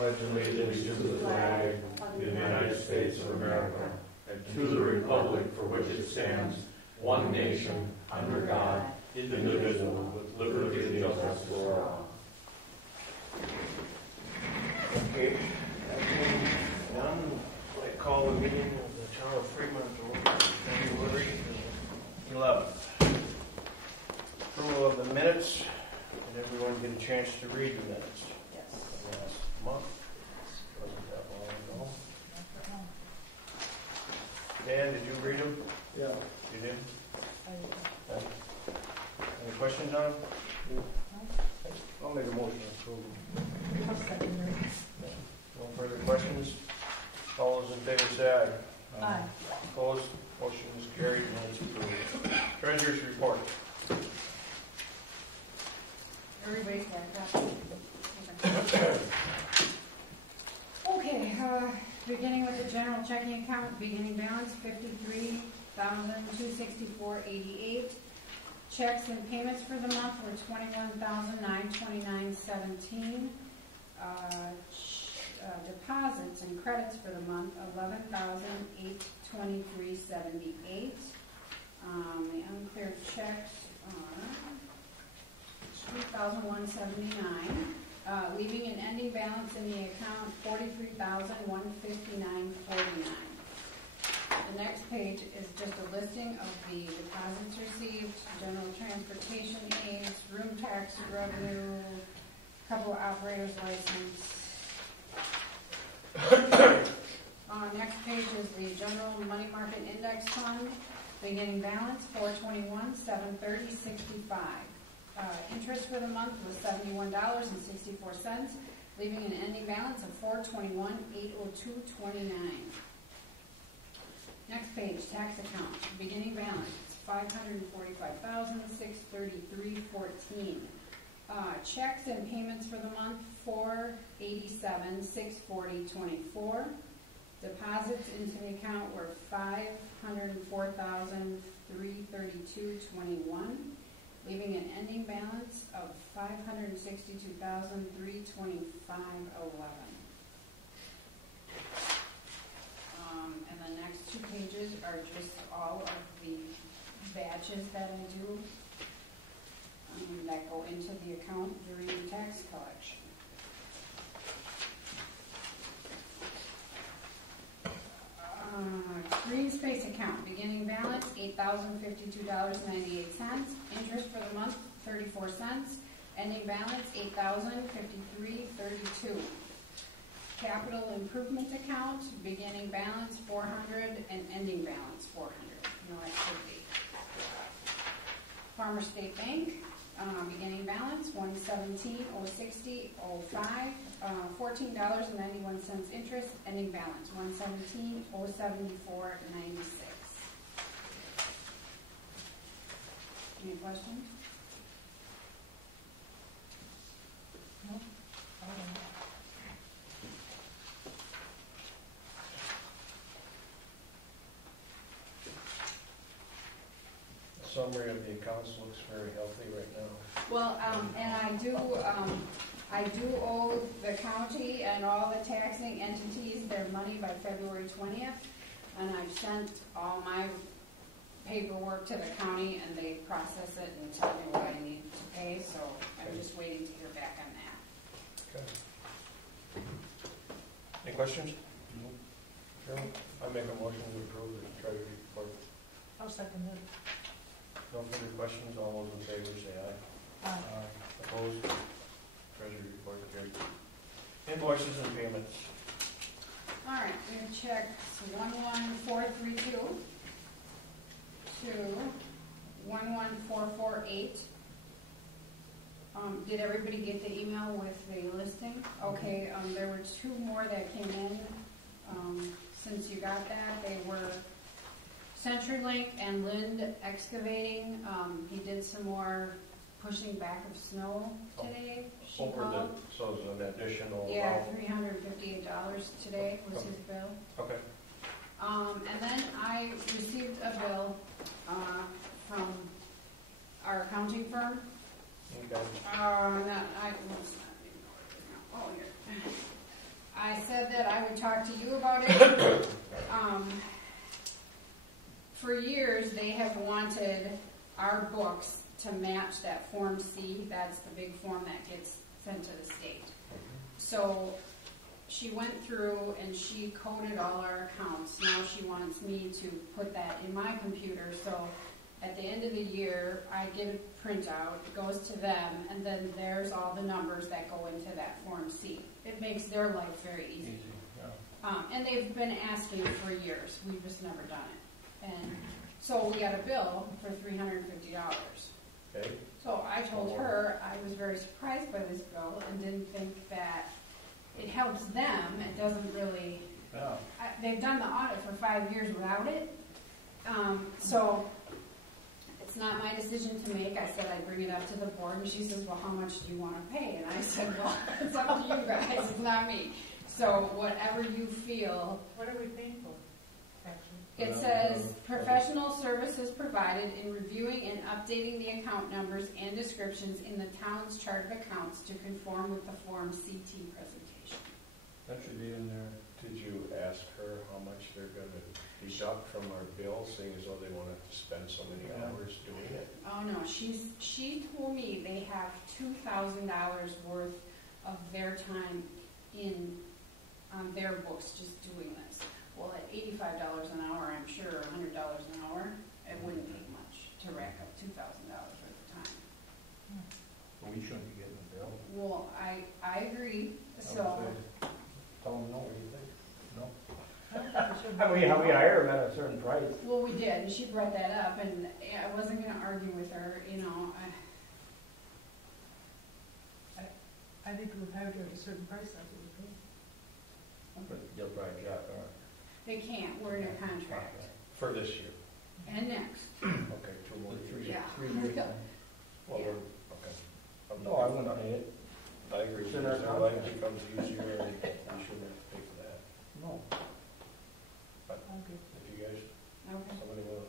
pledge allegiance to the flag of the United States of America and to the republic for which it stands, one nation, under God, indivisible, with liberty and justice for all. Okay, that being done, I call the meeting of the Town of Fremont to order February 11th. Approval of the minutes. Did everyone get a chance to read the minutes? Yes. Last month. Wasn't that long ago. Dan, did you read them? Yeah. You did? I did. Any questions on them? I'll make a motion to approve them. I'll second it. No further questions? All those in favor say aye. Aye. Opposed? Motion is carried and it's approved. Treasurer's report. Everybody's got that. Okay, beginning with the general checking account, beginning balance $53,264.88. Checks and payments for the month were $21,929.17. Deposits and credits for the month $11,823.78. The uncleared checks are $3,179, leaving an ending balance in the account $43,159.49. The next page is just a listing of the deposits received, general transportation aids, room tax revenue, couple of operators license. Next page is the general money market index fund, beginning balance $421,730.65. Interest for the month was $71.64, leaving an ending balance of $421,802.29. Next page, tax account, beginning balance $545,633.14. Checks and payments for the month $487,640.24. Deposits into the account were $504,332.21, leaving an ending balance of $562,325.11. And the next two pages are just all of the batches that I do that go into the account during the tax collection. Green space account, beginning balance $8,052.98. Interest for the month 34 cents. Ending balance $8,053.32. Capital improvement account, beginning balance $400 and ending balance $400. No activity. Farmer State Bank, beginning balance $117,060.05. $14.91 interest. Ending balance $117,074.96. Any questions? No. Summary of the accounts looks very healthy right now. Well, and I do owe the county and all the taxing entities their money by February 20th, and I've sent all my paperwork to the county, and they process it and tell me what I need to pay, so I'm just waiting to hear back on that. Okay. Any questions? No. I make a motion to approve the treasury report. I'll second it. No further questions? All those in favor say aye. Aye. Opposed? Treasury report carried. Invoices and payments. All right, we have checks 11432 to 11448. Did everybody get the email with the listing? Okay, there were two more that came in since you got that. They were CenturyLink and Lind Excavating. He did some more pushing back of snow today. She called. So it's an additional. Yeah, $358 today was his bill. Okay. And then I received a bill from our accounting firm. Okay. Oh, here. I said that I would talk to you about it. For years, they have wanted our books to match that Form C. That's the big form that gets sent to the state. So she went through and she coded all our accounts. Now she wants me to put that in my computer. So at the end of the year, I get a printout, it goes to them, and then there's all the numbers that go into that Form C. It makes their life very easy. And they've been asking for years. We've just never done it. And so we got a bill for $350. Okay. So I told her I was very surprised by this bill and didn't think that it helps them. It doesn't really. Yeah. They've done the audit for 5 years without it. So it's not my decision to make. I said I'd bring it up to the board, and she says, well, how much do you want to pay? And I said, well, it's up to you guys. It's not me. So whatever you feel. What are we paying for, actually? It says professional services provided in reviewing and updating the account numbers and descriptions in the town's chart of accounts to conform with the Form CT presentation. That should be in there. Did you ask her how much they're going to deduct from our bill, seeing as though they want to spend so many hours doing it? Oh no, she told me they have $2,000 worth of their time on their books just doing this. Well, at $85 an hour, I'm sure, $100 an hour, it wouldn't take much to rack up $2,000 worth of time. Well, we shouldn't be getting a bill. Well, I agree. So Tell them no, what do you think? No? How we hire them at a certain price. well, we did, and she brought that up, and I wasn't going to argue with her. You know, I think we would hire her at a certain price, that's what we pay. They'll probably drop it. they can't. We're in a contract, For this year? and next. Okay, 2 more years. Yeah. 3 years. Well, Yeah. okay. No, I wouldn't pay it. I agree. It's in Because our their life contract. becomes easier, and we shouldn't have to pay for that. No. Okay. If you guys, Okay. somebody want to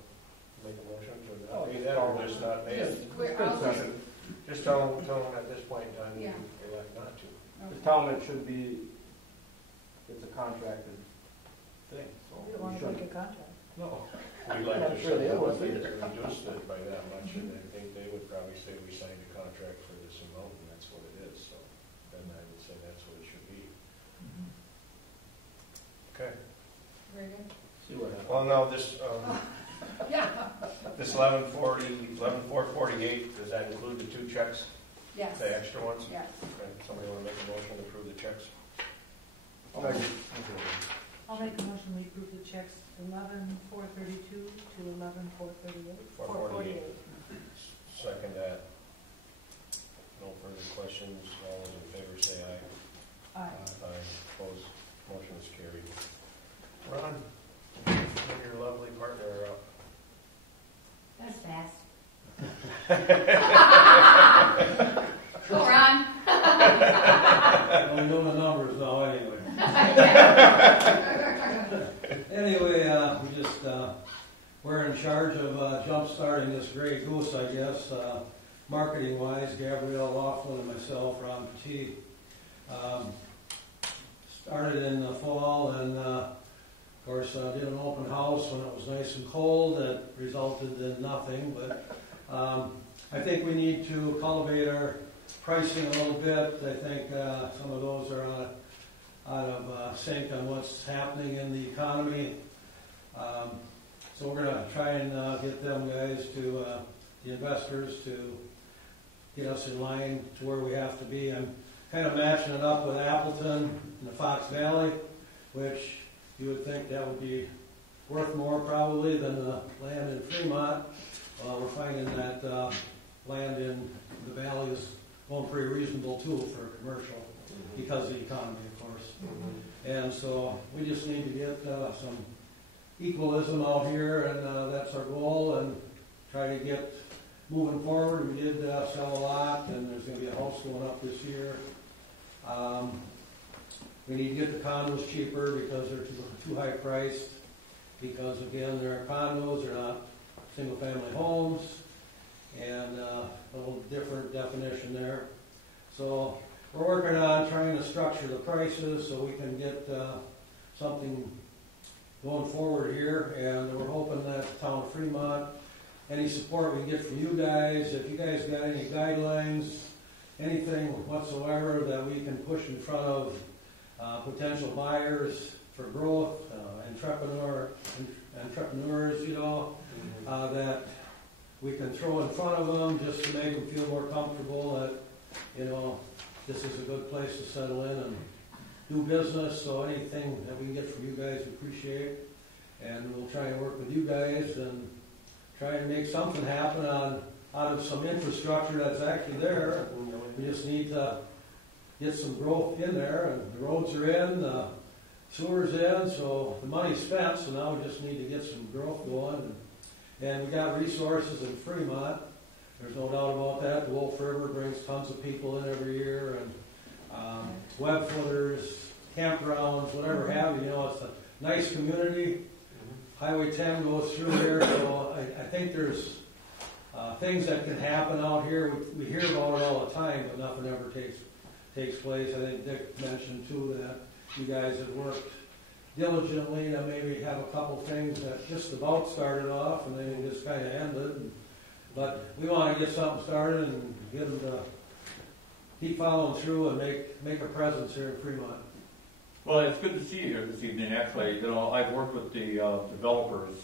make a motion to Oh, not pay that, or just not pay it? Just tell them at this point in time, Yeah. you elect not to. Just tell them it should be, it's a contracted thing, so We don't we want to break shouldn't. a contract. No. We'd like I'm to sure they set would. up a fee to reduce it by that much, and I think they would probably say we signed a contract for this amount, and that's what it is, so then I would say that's what it should be. Okay. Very good. See what happens. Well, no, this, Yeah. this 11/4/48, does that include the 2 checks, Yes. the extra ones? Yes. Okay, somebody want to make a motion to approve the checks? I'll make it. I'll make a motion, we approve the checks 11/4/32 to 11/4/38. 448. Second that. No further questions, all those in favor say aye. Aye. Aye, opposed, motion is carried. Ron, bring your lovely partner up. That's fast. Go, Ron. We know the numbers now anyway. Anyway, we just, we're in charge of jump-starting this Grey Goose, I guess, marketing-wise, Gabrielle Laughlin and myself, Ron Petit. Started in the fall and, of course, did an open house when it was nice and cold. That resulted in nothing, but I think we need to cultivate our pricing a little bit. I think some of those are out of sync on what's happening in the economy. So we're going to try and get them guys to, the investors, to get us in line to where we have to be. I'm kind of matching it up with Appleton in the Fox Valley, which you would think that would be worth more probably than the land in Fremont. We're finding that land in the valley is going pretty reasonable too for commercial because of the economy, of course. And so we just need to get some equalism out here, and that's our goal, and try to get moving forward. We did sell a lot, and there's going to be a house going up this year. We need to get the condos cheaper because they're too high priced, because again, they're condos, they're not single family homes, and a little different definition there. So we're working on trying to structure the prices so we can get something going forward here, and we're hoping that Town of Fremont, any support we can get from you guys, if you guys got any guidelines, anything whatsoever that we can push in front of potential buyers for growth, entrepreneurs, you know, that we can throw in front of them just to make them feel more comfortable that, you know, this is a good place to settle in and do business. So anything that we can get from you guys, we appreciate. And we'll try and work with you guys and try and make something happen out of some infrastructure that's actually there. We just need to get some growth in there, and the roads are in, the sewer's in, so the money's spent, so now we just need to get some growth going. And we got resources in Fremont. There's no doubt about that. The Wolf River brings tons of people in every year, and web footers, campgrounds, whatever have you. You know, it's a nice community. Highway 10 goes through there, so I think there's things that can happen out here. We hear about it all the time, but nothing ever takes place. I think Dick mentioned too that you guys have worked diligently to maybe have a couple things that just about started off and then just kind of ended. But we want to get something started and get them to keep following through and make a presence here in Fremont. Well, it's good to see you here this evening. Actually, you know, I've worked with the developers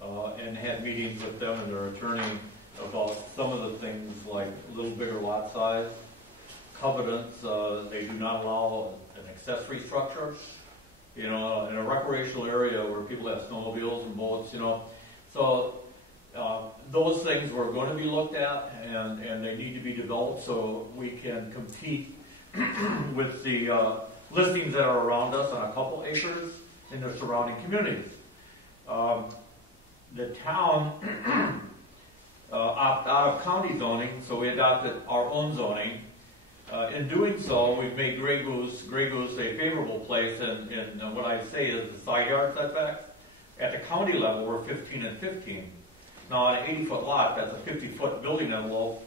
and had meetings with them and their attorney about some of the things like a little bigger lot size, covenants. They do not allow an accessory structure, you know, in a recreational area where people have snowmobiles and boats, you know. So those things were going to be looked at, and they need to be developed so we can compete with the listings that are around us on a couple acres in the surrounding communities. The town opted out of county zoning, so we adopted our own zoning. In doing so, we've made Grey Goose a favorable place, and what I say is the side yard setbacks. At the county level, we're 15 and 15. Now, on an 80-foot lot, that's a 50-foot building envelope,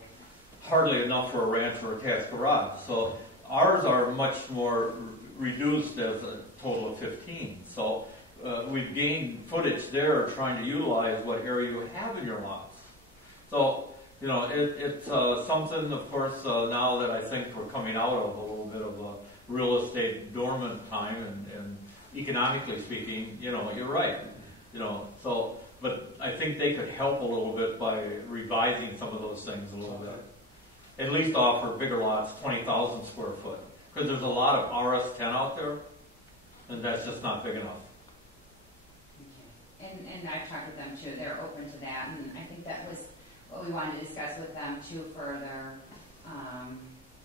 hardly enough for a ranch or attached garage. So ours are much more reduced as a total of 15. So we've gained footage there trying to utilize what area you have in your lots. So, you know, it's something, of course, now that I think we're coming out of a little bit of a real estate dormant time, and economically speaking, you know, you're right. You know, so, but I think they could help a little bit by revising some of those things a little bit. At least offer bigger lots, 20,000 square foot. Because there's a lot of RS10 out there, and that's just not big enough. And I've talked with them too. They're open to that, and I think that was what we wanted to discuss with them too further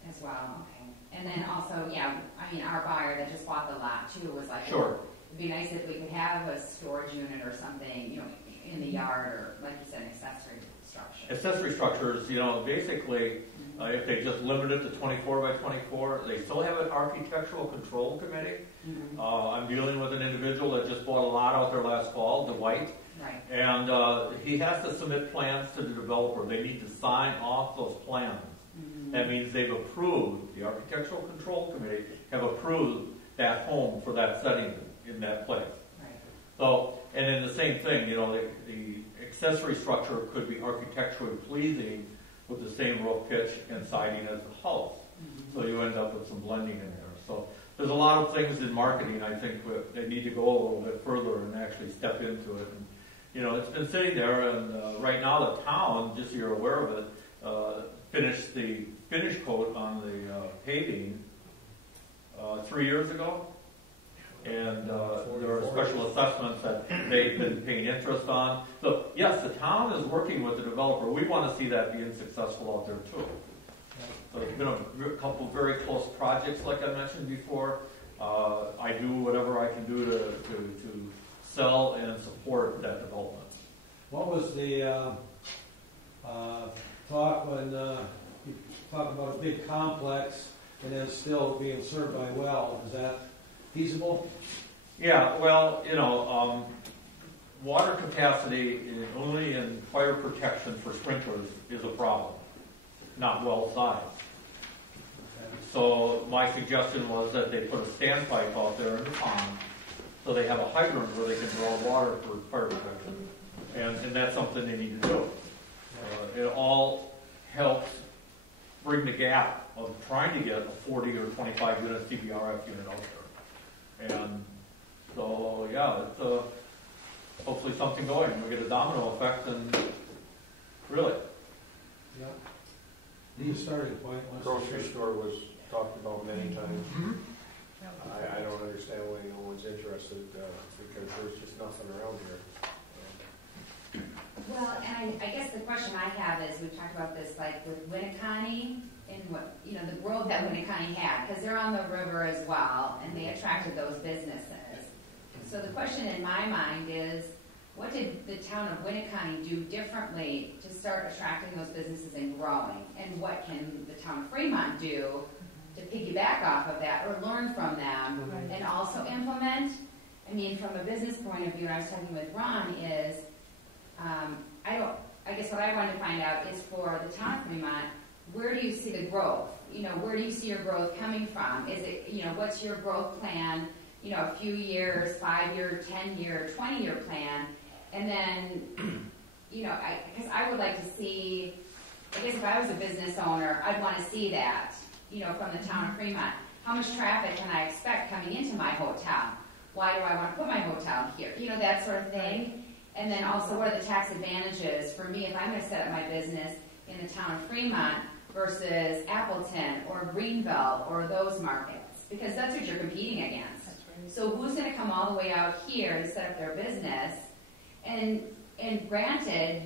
as well. Okay. And then also, yeah, I mean, our buyer that just bought the lot too was like, sure, it'd be nice if we could have a storage unit or something, you know, in the yard, or like you said, an accessory structure. Accessory structures, you know, basically, if they just limit it to 24 by 24, they still have an architectural control committee. Mm-hmm. I'm dealing with an individual that just bought a lot out there last fall, Dwight. Right. And he has to submit plans to the developer. They need to sign off those plans. Mm-hmm. That means they've approved, the architectural control committee have approved that home for that setting in that place. Right. So, and then the same thing, you know, the accessory structure could be architecturally pleasing with the same roof pitch and siding as the house. Mm-hmm. So you end up with some blending in there. So there's a lot of things in marketing, I think, they need to go a little bit further and actually step into it. And, you know, it's been sitting there, and right now the town, just so you're aware of it, finished the finish coat on the paving 3 years ago. And there are special assessments that they've been paying interest on. So, yes, the town is working with the developer. We want to see that being successful out there, too. So it's been a couple of very close projects, like I mentioned before. I do whatever I can do to sell and support that development. What was the talk when you talk about a big complex and then still being served by well? Is that feasible? Yeah, well, you know, water capacity only in fire protection for sprinklers is a problem, not well size. So my suggestion was that they put a standpipe out there in the pond, so they have a hydrant where they can draw water for fire protection. And that's something they need to do. It all helps bring the gap of trying to get a 40 or 25 unit CBRF unit out there. And so, yeah, it's hopefully something going. We get a domino effect, and really. Yeah. The starting point was. Grocery store was talked about many times. Mm-hmm. I don't understand why no one's interested, because there's just nothing around here. Well, and I guess the question I have is, we've talked about this, like with Winneconne, and what, you know, the growth that Winneconne had, because they're on the river as well, and they attracted those businesses. So the question in my mind is, what did the town of Winneconne do differently to start attracting those businesses and growing? And what can the town of Fremont do to piggyback off of that or learn from them and also implement? I mean, from a business point of view, and I was talking with Ron, is I guess what I wanted to find out is, for the town of Fremont, where do you see the growth? You know, where do you see your growth coming from? Is it, you know, what's your growth plan, you know, a few years, 5-year, 10-year, 20-year plan? And then, you know, because I would like to see, I guess if I was a business owner, I'd want to see that, you know, from the town of Fremont. How much traffic can I expect coming into my hotel? Why do I want to put my hotel here? You know, that sort of thing. And then also, what are the tax advantages for me if I'm going to set up my business in the town of Fremont versus Appleton or Greenville or those markets? Because that's what you're competing against. So who's going to come all the way out here to set up their business? And granted,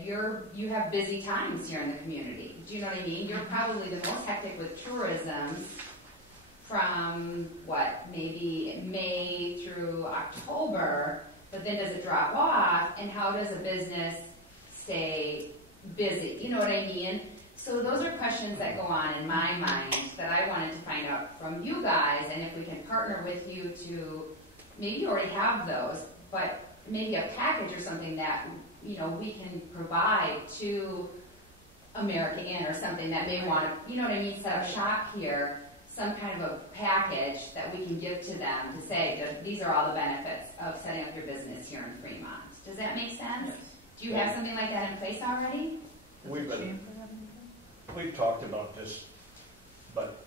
you have busy times here in the community. Do you know what I mean? You're probably the most hectic with tourism from, maybe May through October, but then does it drop off, and how does a business stay busy? You know what I mean? So those are questions that go on in my mind that I wanted to find out from you guys, and if we can partner with you to, maybe you already have those, but maybe a package or something that, you know, we can provide to America Inn or something that may want to, you know what I mean, set up shop here, some kind of a package that we can give to them to say that these are all the benefits of setting up your business here in Fremont. Does that make sense? Yes. Do you have something like that in place already? We've talked about this, but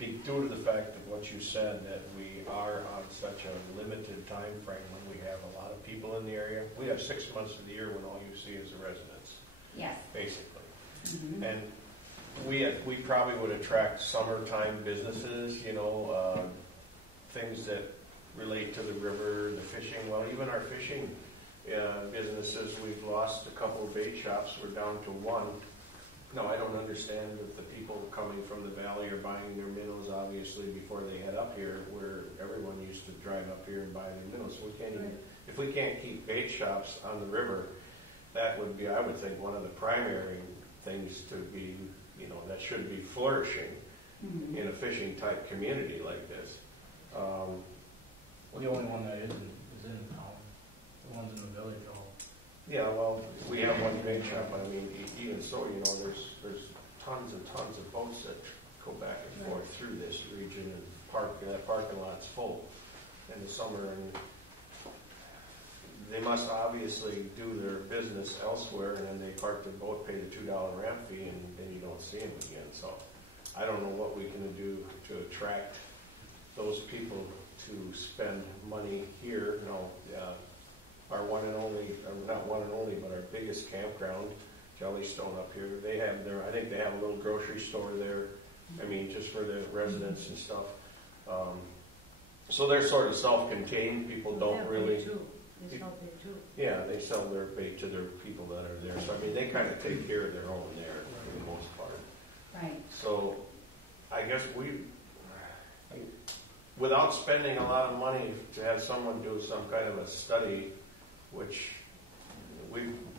due to the fact of what you said, that we are on such a limited time frame when we have a lot of people in the area. We have 6 months of the year when all you see is the residents. Yes. Basically. Mm-hmm. And we probably would attract summertime businesses, you know, things that relate to the river, the fishing. Well, even our fishing businesses, we've lost a couple of bait shops. We're down to one. No, I don't understand that the people coming from the valley are buying their minnows, obviously, before they head up here, where everyone used to drive up here and buy their minnows. We can't even, if we can't keep bait shops on the river, that would be, I would think, one of the primary things to be, you know, that should be flourishing in a fishing type community like this. Well, the only one that is in town. The ones in the village all. Yeah, well, we have one bait shop. I mean, even so, you know, there's tons and tons of boats that go back and forth through this region, and that parking lot's full in the summer, and they must obviously do their business elsewhere, and then they park their boat, pay the $2 ramp fee, and then you don't see them again. So I don't know what we can do to attract those people to spend money here. You know, our one and only, not one and only, but our biggest campground, Jellystone up here, they have I think they have a little grocery store there. I mean, just for the residents and stuff. So they're sort of self-contained. People don't really. They sell bait too. Yeah, they sell their bait to their people that are there. So I mean, they kind of take care of their own there for the most part. Right. So I guess without spending a lot of money, to have someone do some kind of a study, which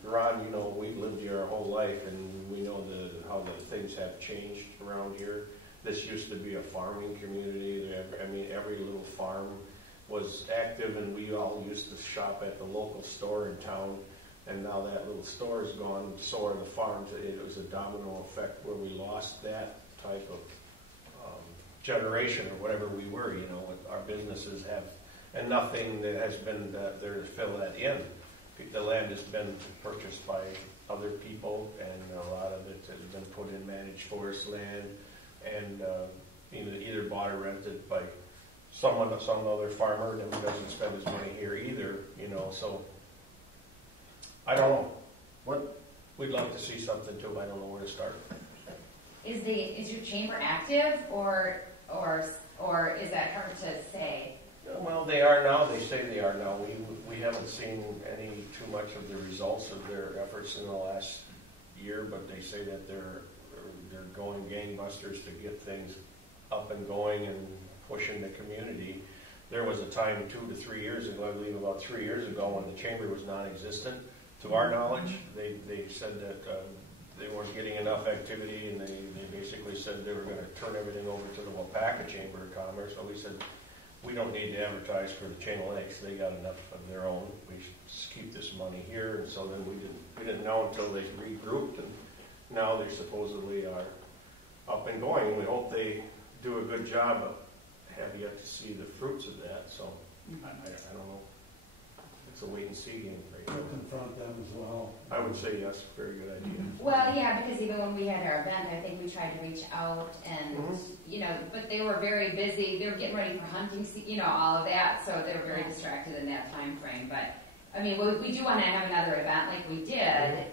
Ron, you know, we've lived here our whole life, and we know how the things have changed around here. This used to be a farming community. I mean, every little farm was active, and we all used to shop at the local store in town. And now that little store is gone, so are the farms. It was a domino effect where we lost that type of generation or whatever we were, you know, with our businesses have, and nothing that has been there to fill that in. The land has been purchased by other people, and a lot of it has been put in managed forest land, and either bought or rented by some other farmer who doesn't spend his money here either, you know, so I don't know. We'd like to see something too. I don't know where to start. Is your chamber active or is that hard to say? Well, they are now. They say they are now. We haven't seen any too much of the results of their efforts in the last year, but they say that they're going gangbusters to get things up and going and pushing the community. There was a time 2 to 3 years ago, I believe about 3 years ago, when the chamber was non-existent. To our knowledge, they said that they weren't getting enough activity, and they basically said they were going to turn everything over to the Wapaka Chamber of Commerce. So we said, we don't need to advertise for the Chain of Lakes. They got enough of their own. We should just keep this money here. And so then we didn't know until they regrouped, and now they supposedly are up and going. We hope they do a good job, but have yet to see the fruits of that. So I don't know. It's a wait and see game right now. Confront them as well. I would say yes, very good idea. Well, yeah, because even when we had our event, I think we tried to reach out and, you know, but they were very busy. They were getting ready for hunting, you know, all of that. So they were very distracted in that time frame. But, I mean, we do want to have another event like we did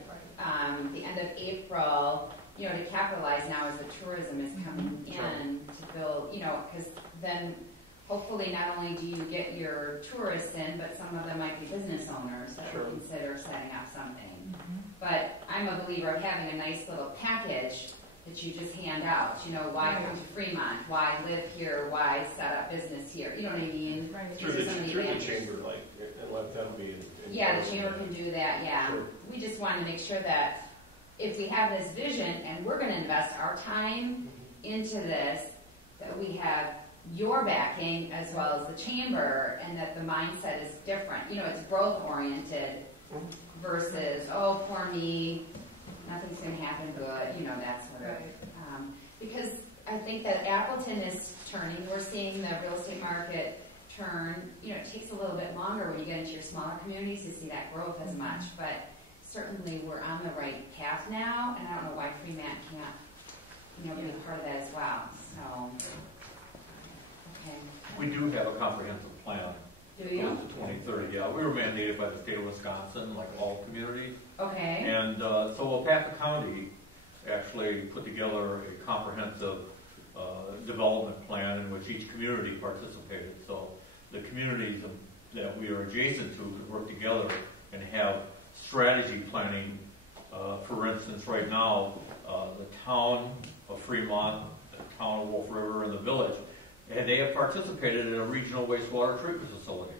the end of April, you know, to capitalize now as the tourism is coming in to build, you know, because then hopefully not only do you get your tourists in, but some of them might be business owners that would consider setting up something. But I'm a believer of having a nice little package that you just hand out. You know, why come to Fremont? Why live here? Why set up business here? You know what I mean? Through the chamber, like, and let them be. Yeah, the chamber can do that, yeah. Sure. We just want to make sure that if we have this vision and we're going to invest our time into this, that we have your backing as well as the chamber, and that the mindset is different. You know, it's growth oriented versus, oh, poor me, nothing's going to happen good, you know, that sort of. Because I think that Appleton is turning. We're seeing the real estate market turn. You know, it takes a little bit longer when you get into your smaller communities to see that growth as much, but certainly we're on the right path now, and I don't know why Fremont can't, you know, be a part of that as well. So. We do have a comprehensive plan. Do you? To 2030, yeah. We were mandated by the state of Wisconsin, like all communities. Okay. And so Wapaka County actually put together a comprehensive development plan in which each community participated. So the communities that we are adjacent to could work together and have strategy planning. For instance, right now, the town of Fremont, the town of Wolf River, and the village, and they have participated in a regional wastewater treatment facility.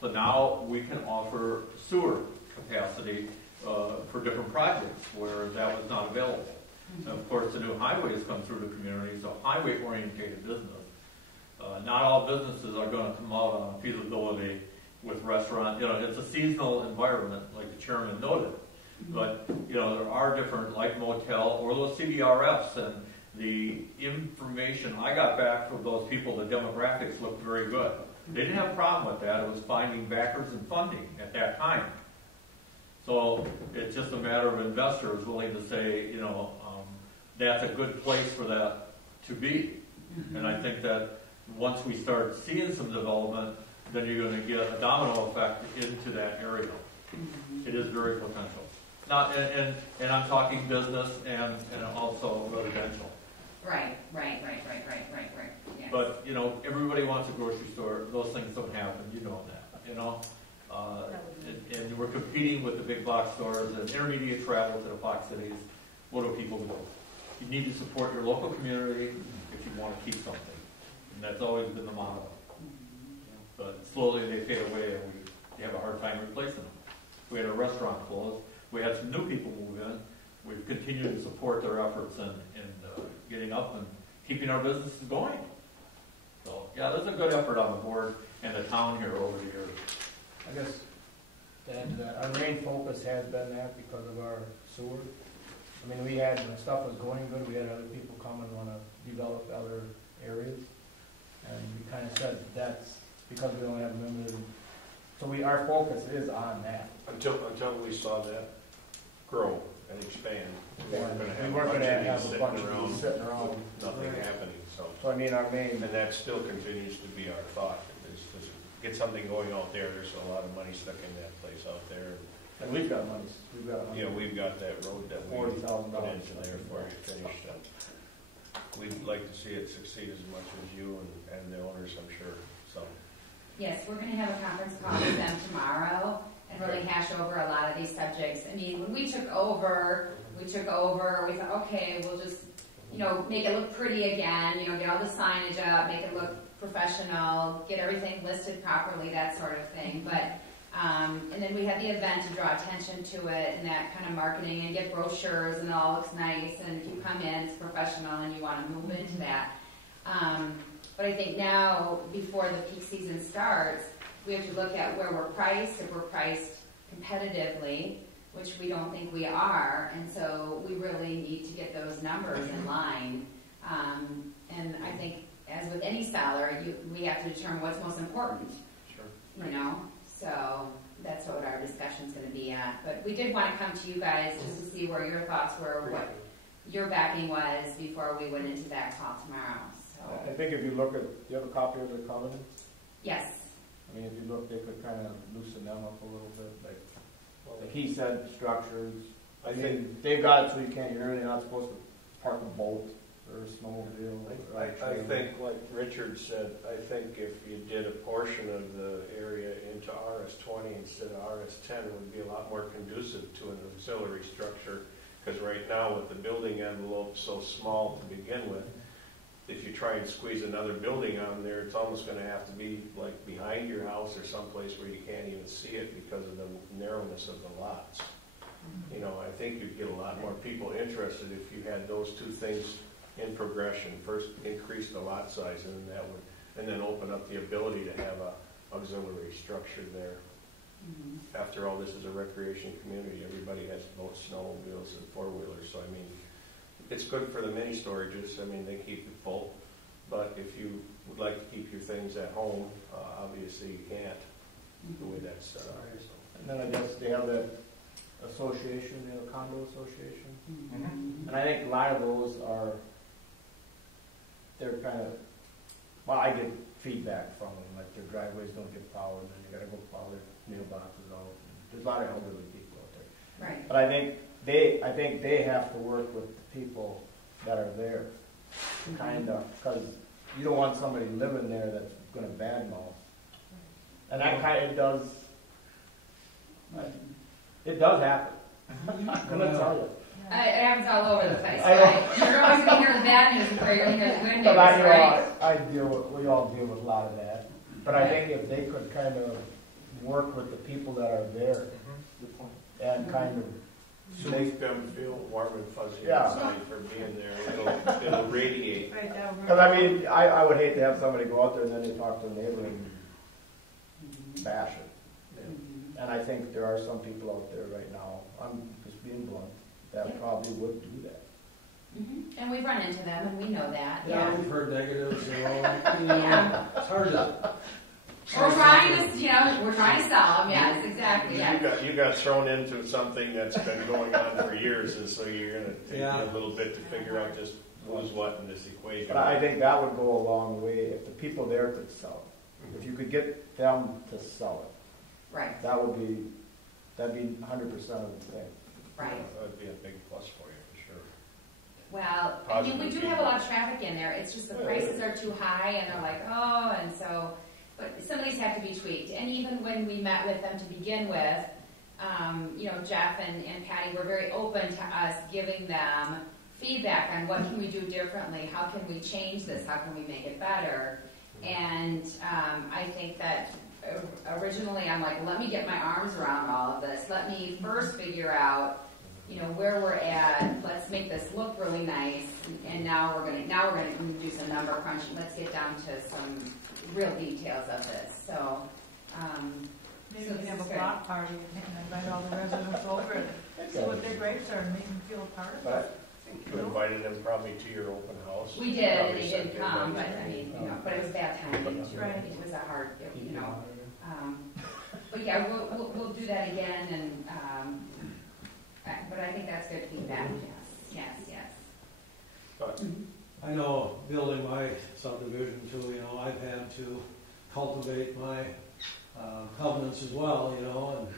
So now we can offer sewer capacity for different projects where that was not available. And of course, the new highways come through the community, so highway-oriented business. Not all businesses are going to come out on feasibility with restaurant. You know, it's a seasonal environment, like the chairman noted. But, you know, there are different, like motel or those CBRFs, and the information I got back from those people, the demographics looked very good. They didn't have a problem with that. It was finding backers and funding at that time. So it's just a matter of investors willing to say, you know, that's a good place for that to be. And I think that once we start seeing some development, then you're going to get a domino effect into that area. It is very potential. Not, and I'm talking business and also residential. Right. Yes. But, you know, everybody wants a grocery store. Those things don't happen. You know that, you know. And we're competing with the big box stores and intermediate travel to the box cities. What do people do? You need to support your local community if you want to keep something. And that's always been the motto. But slowly they fade away, and we have a hard time replacing them. We had a restaurant close. We had some new people move in. We've continued to support their efforts in getting up and keeping our businesses going. So, yeah, there's a good effort on the board and the town here over the years. I guess that our main focus has been that because of our sewer. I mean, we had, when stuff was going good, we had other people come and want to develop other areas. And we kind of said that's because we only have limited, so our focus is on that. Until we saw that grow and expand. We weren't We gonna weren't gonna have these a bunch sitting of these around, sitting around. nothing happening, so. So I mean, our main, And that still continues to be our thought, is to get something going out there. There's a lot of money stuck in that place out there. and we've got money, we've got. Yeah, we've got that road that we $40,000 put into there for you finished up. We'd like to see it succeed as much as you and the owners, I'm sure, so. Yes, we're gonna have a conference call with them tomorrow and really hash over a lot of these subjects. I mean, when we took over, we thought, okay, we'll just, make it look pretty again, get all the signage up, make it look professional, get everything listed properly, that sort of thing. But, and then we had the event to draw attention to it and that kind of marketing and get brochures and it all looks nice. And if you come in, it's professional and you want to move into that. But I think now, before the peak season starts, we have to look at where we're priced, if we're priced competitively, which we don't think we are, and so we really need to get those numbers in line. And I think, as with any seller, we have to determine what's most important. Sure. So that's what our discussion's going to be at. But we did want to come to you guys just to see where your thoughts were, what your backing was before we went into that call tomorrow. I think if you look at, do you have a copy of the covenants? Yes. I mean, if you look, they could kind of loosen them up a little bit, like he said, structures. I think they've got it so you're really not supposed to park a boat or a snowmobile. I think, like Richard said, I think if you did a portion of the area into RS20 instead of RS10, it would be a lot more conducive to an auxiliary structure. Because right now, with the building envelope so small to begin with, if you try and squeeze another building on there, it's almost going to have to be like behind your house or someplace where you can't even see it because of the narrowness of the lots. I think you'd get a lot more people interested if you had those two things in progression. First, increase the lot size, and then open up the ability to have a auxiliary structure there. Mm-hmm. After all, this is a recreation community. Everybody has boats, snowmobiles, and four-wheelers. So, I mean, it's good for the mini storages. I mean, they keep it full. But if you would like to keep your things at home, obviously you can't, the way that's set up. And then I guess they have that association, condo association. Mm-hmm. And I think a lot of those they're kind of, well, I get feedback from them, like their driveways don't get plowed, and you got to go plow their mailboxes out. There's a lot of elderly people out there. Right. But I think they have to work with the people that are there, kind of, because you don't want somebody living there that's going to badmouth. And that kind of does happen. I'm going to tell you. It happens all over the place, right? You're always going to hear the bad news before you're going to hear the good news, But right? we all deal with a lot of that. But I think if they could kind of work with the people that are there, and kind of Make them feel warm and fuzzy Yeah. inside for being there. It'll radiate. because I mean, I would hate to have somebody go out there and then they talk to the neighbor and bash it. And I think there are some people out there right now, I'm just being blunt, that probably would do that. Mm-hmm. And we've run into them, and we know that. Yeah, Yeah. we've heard negatives, Yeah. It's hard to. We're trying to sell them. Yes, exactly. Yeah. You got thrown into something that's been going on for years, and so you're going to take a little bit to figure out just who's what in this equation. But I think that would go a long way if the people there could sell it. If you could get them to sell it, Right. that'd be 100% of the thing. Right. That would be a big plus for you, for sure. Well, I mean, we do have a lot of traffic in there. It's just the prices are too high, and they're like, oh, and so. But some of these have to be tweaked. And even when we met with them to begin with, Jeff and Patty were very open to us giving them feedback on what can we do differently, how can we change this, how can we make it better. And I think that originally I'm like, let me get my arms around all of this. Let me first figure out, where we're at. Let's make this look really nice. And now we're gonna do some number crunching. Let's get down to some real details of this. So maybe we can have a block party and invite all the residents over and see what their grapes are and make them feel a part of it. You invited them probably to your open house. we did, and they didn't come, but but it was bad time into Right. it. It was a hard, you know. But yeah, we'll do that again, and but I think that's good feedback. Yes. But I know building my subdivision too, you know, I've had to cultivate my covenants as well, you know, and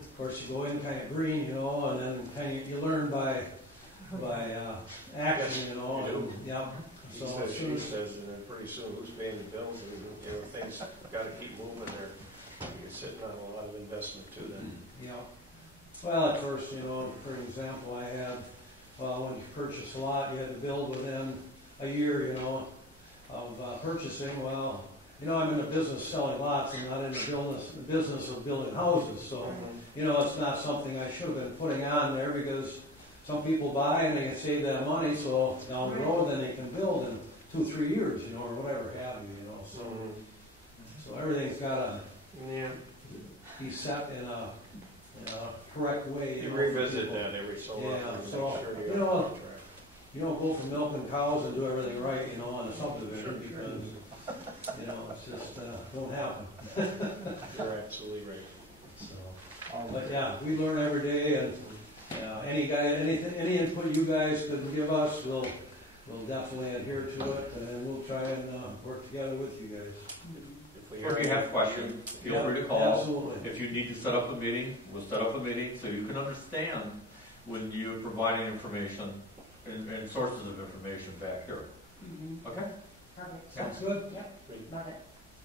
of course you go in kind of green, you know, and then kind of you learn by action, you know. You do. And, yeah. he So says, as she soon as, says, and then pretty soon, who's paying the bills? And, you know, things got to keep moving there. You're sitting on a lot of investment too then. yeah. Well, at first, you know, for example, I had, when you purchase a lot, you had to build within a year, you know, of purchasing. Well, you know, I'm in the business of selling lots and not in the business of building houses. So, you know, it's not something I should have been putting on there because some people buy and they can save that money. So down the road, then they can build in 2-3 years, you know, or whatever have you, you know. So everything's got to be set in a correct way. You revisit that every so often. Yeah, to make so, sure you you're know, on track. You don't go from milking cows and do everything right, you know, on a subdivision because, you know, it's just don't happen. You're absolutely right. So, but yeah, we learn every day, and any input you guys could give us, we'll definitely adhere to it, and then we'll try and work together with you guys. If you have questions, feel Yeah, free to call. absolutely. If you need to set up a meeting, we'll set up a meeting so you can understand when you're providing information and sources of information back here. Okay? Perfect. Sounds good. Yep. Love it.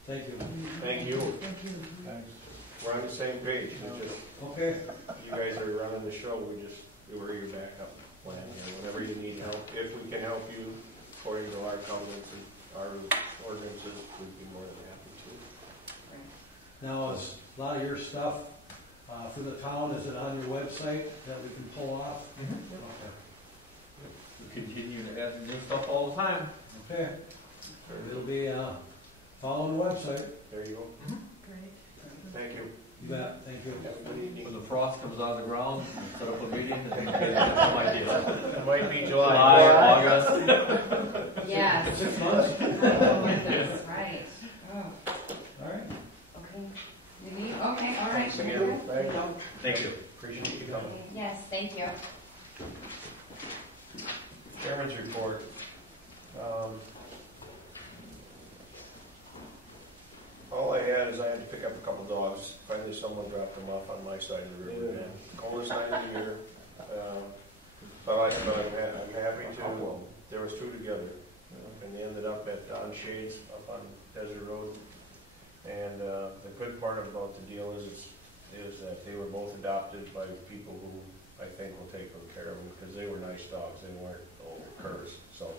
Thank you. Thank you. Thank you. Thanks. We're on the same page. We just, Okay. you guys are running the show. We're your backup plan here. Whenever you need help, if we can help you according to our covenants and our ordinances, we'd be more than happy to. Now, is a lot of your stuff for the town, is it on your website that we can pull off? Okay. We continue to add new stuff all the time. Okay. It'll be following the website. There you go. Great. Thank you. You bet. Thank you. Everybody When need. the frost comes on the ground, we set up a meeting and get some ideas. It might be July. August. Yeah. 6 months? Oh, goodness, right. Oh, All right. okay. You need, okay, all right. Thanks again. Thank you. Thank you. Appreciate you coming. Yes, thank you. Chairman's report. All I had is I had to pick up a couple dogs. Finally, someone dropped them off on my side of the river. Yeah. Coldest time of the year. But I'm happy to. There was 2 together, and they ended up at Don Shade's up on Desert Road. And the good part about the deal is that they were both adopted by people who I think will take good care of them because they were nice dogs. They weren't old curs. So.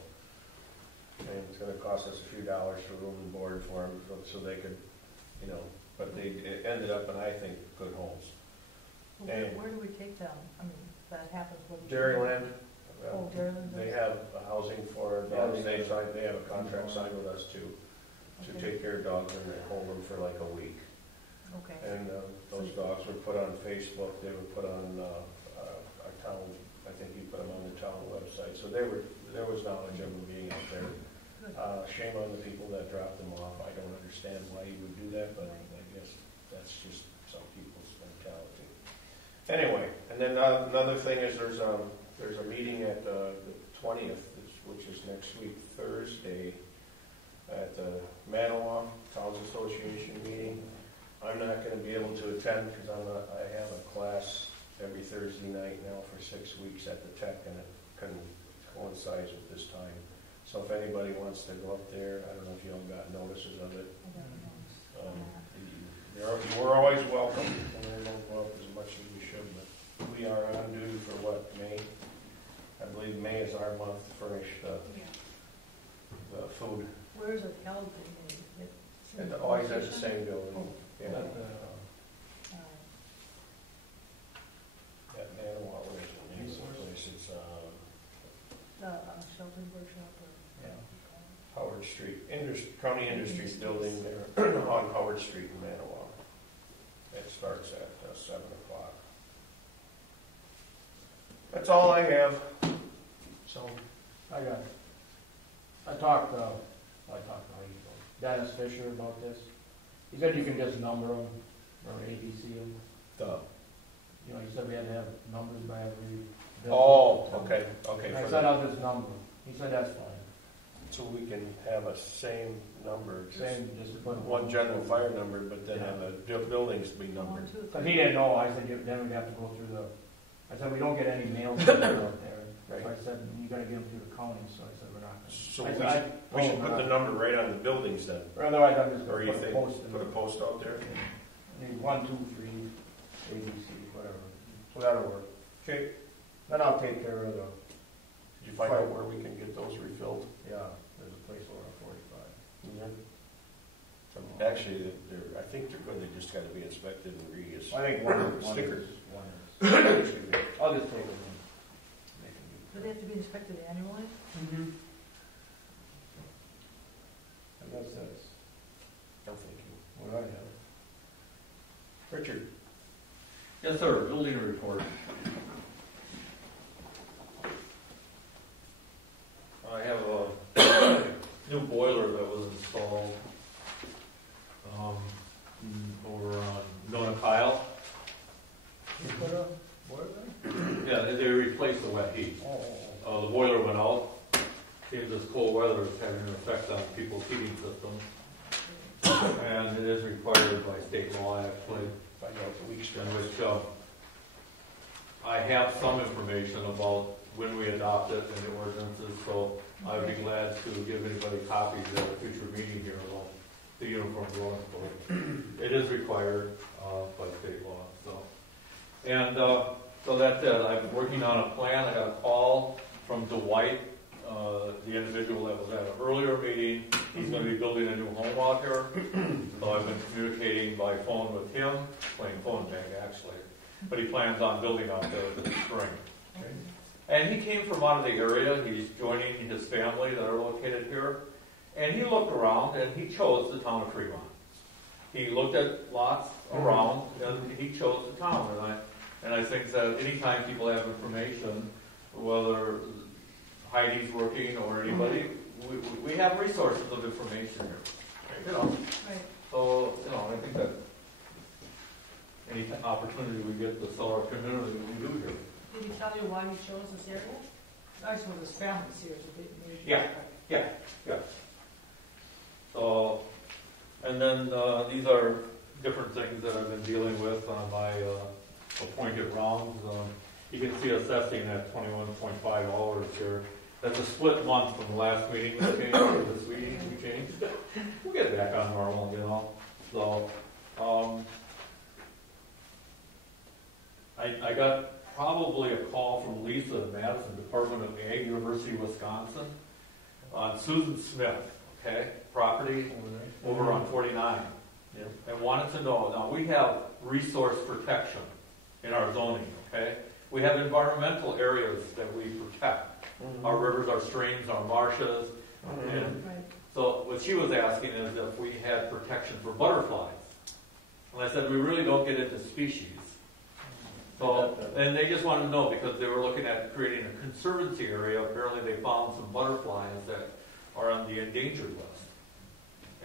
And it's going to cost us a few dollars for room and board for them, so they could, you know, but it ended up in, I think, good homes. Where do we take them? I mean, that happens with. Dairyland, Oh, Dairyland. they have housing for dogs. They have a contract signed with us to take care of dogs and they hold them for like a week. Okay. And those dogs were put on Facebook. They were put on our town. I think you put them on the town website. So there was knowledge of them being out there. Shame on the people that dropped them off. I don't understand why you would do that, but I guess that's just some people's mentality. Anyway, and then another thing is there's a meeting at the 20th, which is next week, Thursday, at the Manawa Towns Association meeting. I'm not going to be able to attend because I have a class every Thursday night now for 6 weeks at the Tech, and it coincides with this time. So if anybody wants to go up there, I don't know if you all got notices of it. We're always welcome, and we don't go up as much as we should, but we are on duty for what, May? I believe May is our month to furnish the food. Where is it held? Always at the same building. Oh. Yeah. At Manawa, where's the name of the place? It's Shelter workshop or? Howard Street, County Industries Building there on Howard Street in Manawa. It starts at 7 o'clock. That's all I have. So I talked to Dennis Fisher about this. He said you can just number them, or ABC them. You know, he said we had to have numbers by every building. Oh, okay, And I for said that. I'll just number them. He said that's fine. So we can have a same number, just Same, just put one general fire number, but then have the buildings be numbered. 1, 2, 3. Because he didn't know, I said, then we'd have to go through I said, we don't get any mail out there. So I said, you gotta get them through the county, so I said, we're not gonna. So I we should put the number right on the buildings then, Or otherwise I'm just or gonna you put a think, post in put a post out there? Maybe 1, 2, 3, ABC, whatever. So that'll work. Okay. Then I'll take care of Did you find out where we can get those refilled? yeah, there's a place over on 45. Yeah. Actually, I think they're good, they just gotta be inspected and I think one Stickers. I'll just take them. Do they have to be inspected annually? I guess that's I'm thinking. what I have. Richard? Yes, sir, building report. I have a new boiler that was installed over on Nona Kyle. You put a boiler there? Yeah, they replaced the wet heat. The boiler went out. Seems this cold weather is having an effect on people's heating systems. And it is required by state law, actually, Find out the week's in which I have some information about when we adopt it and the ordinances, so I'd be glad to give anybody copies at a future meeting here about the uniform dwelling code. It is required by state law, so. And so that's it. I'm working on a plan. I got a call from Dwight, the individual that was at an earlier meeting. He's going to be building a new home out here. So I've been communicating by phone with him, playing phone tag actually. But he plans on building out there this spring. Okay. And he came from out of the area. He's joining his family that are located here. And he looked around and he chose the town of Fremont. He looked at lots around and he chose the town. And I think that anytime people have information, whether Heidi's working or anybody, we have resources of information here. You know, Right. so I think that any opportunity we get to sell our community, we do here. Did he tell you why he chose this area? I suppose his family's here, so maybe. Yeah. So, and then these are different things that I've been dealing with on my appointed rounds. You can see assessing at $21.5 here. That's a split month from the last meeting we changed, or this meeting we changed. We'll get back on normal, you know. So, I got probably a call from Lisa in Madison, Department of Ag, University of Wisconsin, on Susan Smith, okay, property over on 49. Yeah. And wanted to know, now we have resource protection in our zoning, okay? We have environmental areas that we protect. Our rivers, our streams, our marshes. And Right. so what she was asking is if we had protection for butterflies. And I said, we really don't get into species. So, and they just wanted to know because they were looking at creating a conservancy area. Apparently they found some butterflies that are on the endangered list.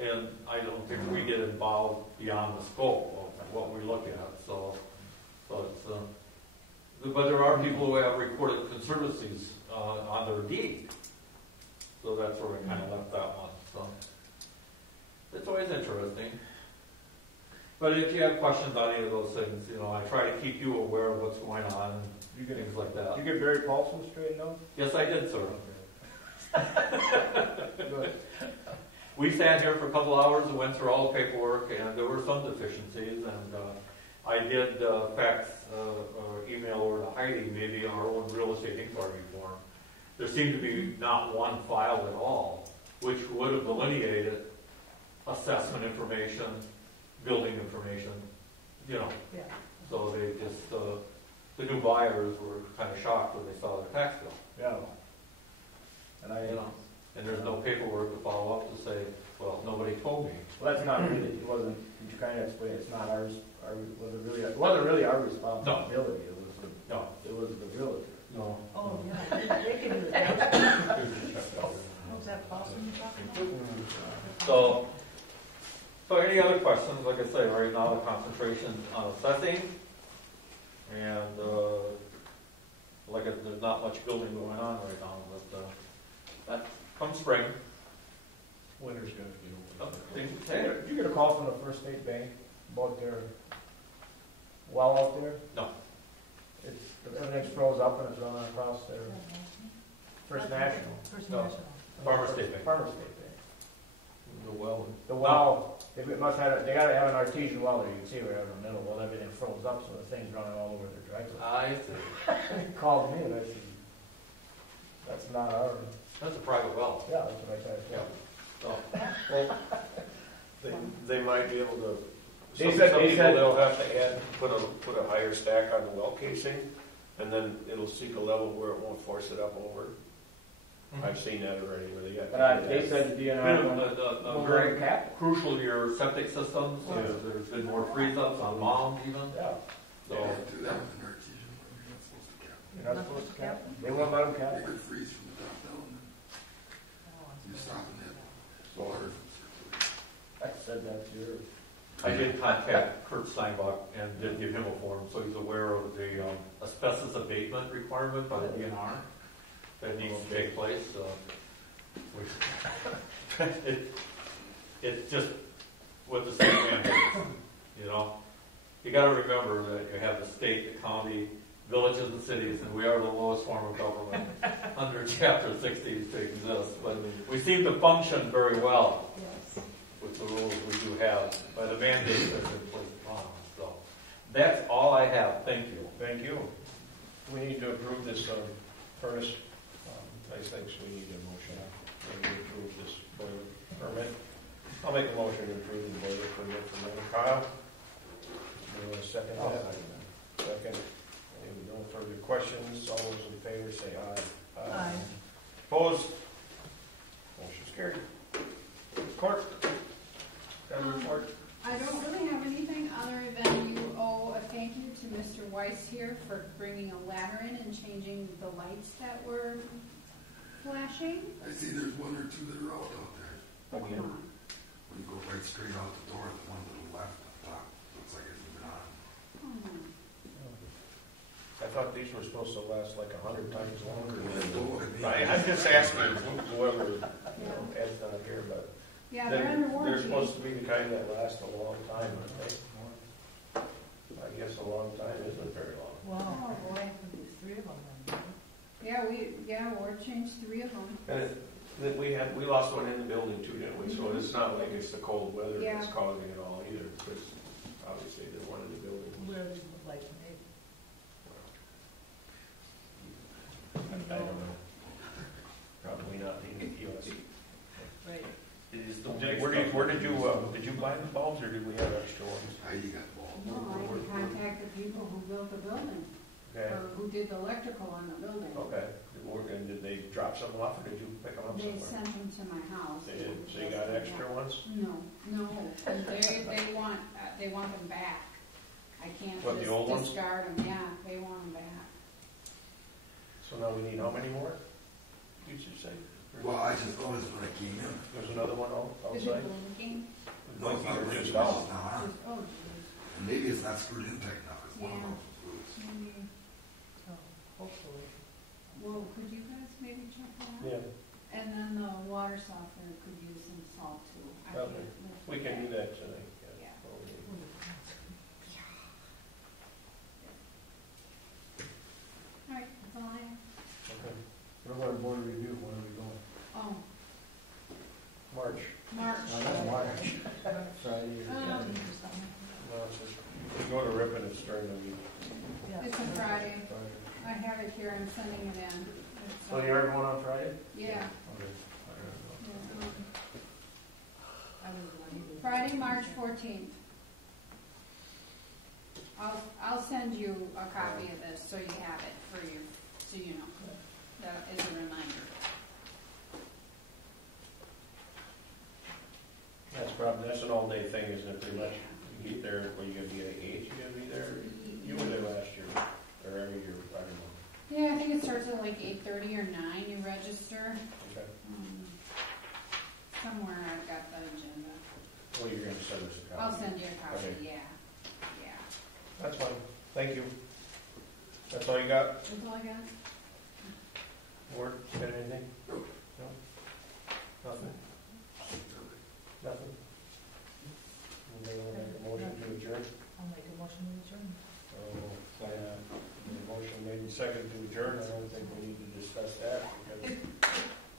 And I don't think we get involved beyond the scope of what we look at. So it's, but there are people who have recorded conservancies on their deed. So that's where we kind of left that one. So it's always interesting. But if you have questions on any of those things, I try to keep you aware of what's going on and things like that. You get Barry Paulson straightened out? Yes, I did, sir. Good. We sat here for a couple hours and went through all the paperwork, and there were some deficiencies. And I did fax or email over to Heidi, maybe our own real estate inquiry form. There seemed to be not one file at all, which would have delineated assessment information, building information, Yeah. So they just, the new buyers were kind of shocked when they saw their tax bill. Yeah. And And there's no paperwork to follow up to say, well, nobody told me. well, that's not really, it wasn't, did you kind of explain, it's not ours, it wasn't really our responsibility, it was the realtor. No. Oh, yeah, they can do that. Was that Paulson you're talking about? So, So any other questions? Like I say, right now the concentration on assessing, and there's not much building going on right now, but that come spring. Winter's gonna get over. Did you get a call from the First State Bank about their well out there? No. Everything's froze up and it's running across their First National. First No. National. Farmer State Bank. Farmer State Bank. The well. The well, they gotta have an artesian well there, you can see right in the middle, well, everything froze up, so the thing's running all over their driveway. I see. He called me and I said, that's not our, That's a private well. yeah, that's what I said. Yeah. Oh. Well, they might be able to. They Some said- people they'll have to add, put a higher stack on the well casing, and then it'll seek a level where it won't force it up over. I've seen that already where they got. But they said the DNR The very cap. crucial to your septic systems. Yeah. There's been more freeze-ups on moms even. Yeah, So Do that with an artesian well, you're not supposed to cap it. you're not supposed to cap them. They won't let them cap They it. could freeze from the top down, and you're stopping that water from circulating. I said that to your. I did contact Kurt Steinbach and did give him a form, so he's aware of the asbestos abatement requirement by the DNR that needs to take place. It's just what the state mandates, you know. You got to remember that you have the state, the county, villages, and cities, and we are the lowest form of government under Chapter 60 to exist. But we seem to function very well Yes. with the rules we do have by the mandates that are in place upon us. So that's all I have. Thank you. Thank you. We need to approve this furnace. I think we need a motion. We need to approve this boiler permit. I'll make a motion to approve the boiler permit for Miller Kyle. You want to second that? Second. Any no further questions? All those in favor say aye. Aye. Opposed? Motion's carried. Clerk? Got a report? I don't really have anything other than you owe a thank you to Mr. Weiss here for bringing a ladder in and changing the lights that were flashing. I see there's one or two that are out there. Oh, come on. When you go right straight out the door, the one to the left up top, looks like it's been on. Oh. I thought these were supposed to last like 100 times longer. Don't look at me. I'm just asking whoever, Ed's not here, but Yeah, they're under they're warranty. supposed to be the kind that last a long time, aren't they? I guess a long time isn't very long. Wow. Oh, boy. There's three of them then. Yeah, Ward changed 3 of them. And we lost one in the building too, didn't we? So it's not like it's the cold weather that's Yeah. causing it all either, because obviously there's one in the building. Where is the light made? I don't know. Probably not needed kiosk. Right. Where did you buy the bulbs, or did we have extra ones? You got balls. No, I contacted people who built the building, Okay. or who did the electrical on the building. Okay. And did they drop some off, or did you pick them up They somewhere? sent them to my house. They did. So you got extra ones? No. And they want them back. I can't What, the old ones? just discard them. Yeah, they want them back. So now we need how many more? Did you say? Well, I just noticed when I came in. There's another one Is it outside? blinking? No, it's not Or really just just out? now on. Oh, geez. And maybe it's not screwed in tight enough. It's one of Yeah. those fluids. Maybe. Oh, hopefully. Well, could you guys maybe check that out? Yeah, And then the water softener could use some salt too. I Okay. can't lift we can do that tonight. Yeah. All right, that's all I have. Okay. We're going to board review, when are we going? Oh, March. March. I know, March. Friday or Um, Saturday. No, it's just, we go to Ripon, it's during the week. Yeah. It's a Friday. Friday. I have it here, I'm sending it in. It's, So you are going on Friday? Yeah. Okay. Yeah, I was wondering. Friday, March 14th. I'll send you a copy of this so you have it for you, so you know. That is a reminder. That's an all-day thing, isn't it, pretty much? You get there, you gotta be at 8, you gotta be there? You were there last year, or every year, I don't know. Yeah, I think it starts at like 8:30 or 9, you register. Okay. Somewhere I've got the agenda. Well, you're gonna send send us a I'll copy. send you a copy, Okay. yeah. That's fine, thank you. That's all you got? That's all I got? Ward, got anything? No? Nothing? Nothing? Anybody want to make a motion to adjourn? I'll make a motion to adjourn. Motion made and seconded to adjourn, I don't think we need to discuss that, because,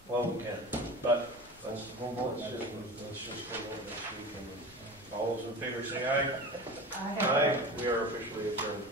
well, we can, but let's just go vote next week, and all those in favor say aye. Aye, we are officially adjourned.